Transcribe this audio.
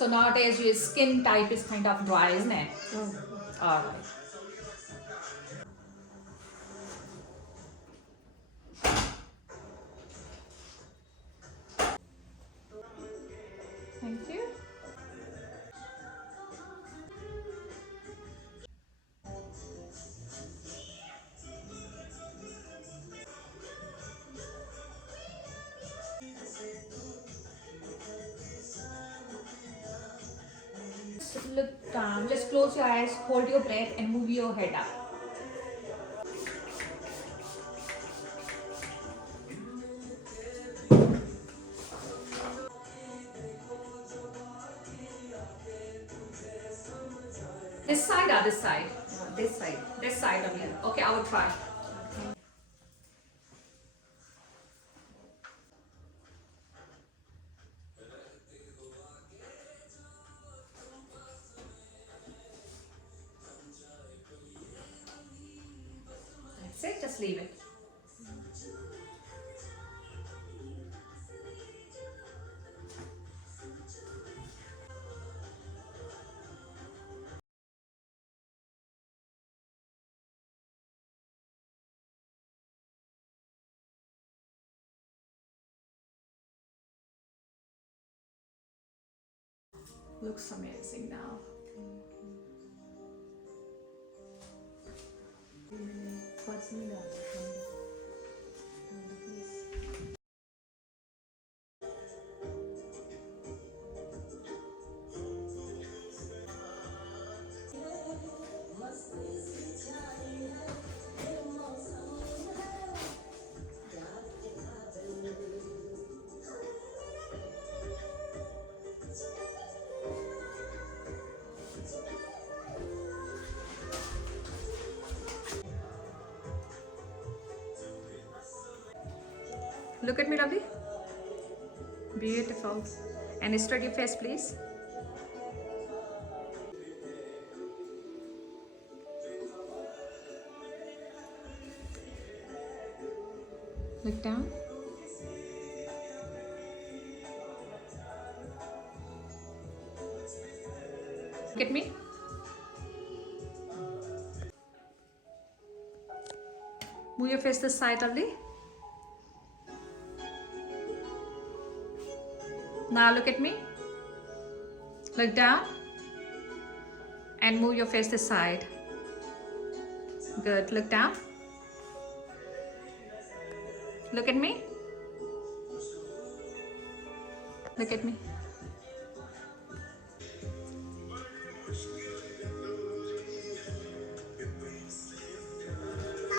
So nowadays your skin type is kind of dry, isn't it? Oh. Alright. Thank you. Just look down, just close your eyes, hold your breath and move your head up. This side or this side? This side. This side only. Okay, I will try. That's it, just leave it. Looks amazing now. Look at me, lovely. Beautiful. And straight your face, please. Look down. Look at me. Move your face this side, lovely. Now look at me. Look down. And move your face this side. Good. Look down. Look at me. Look at me.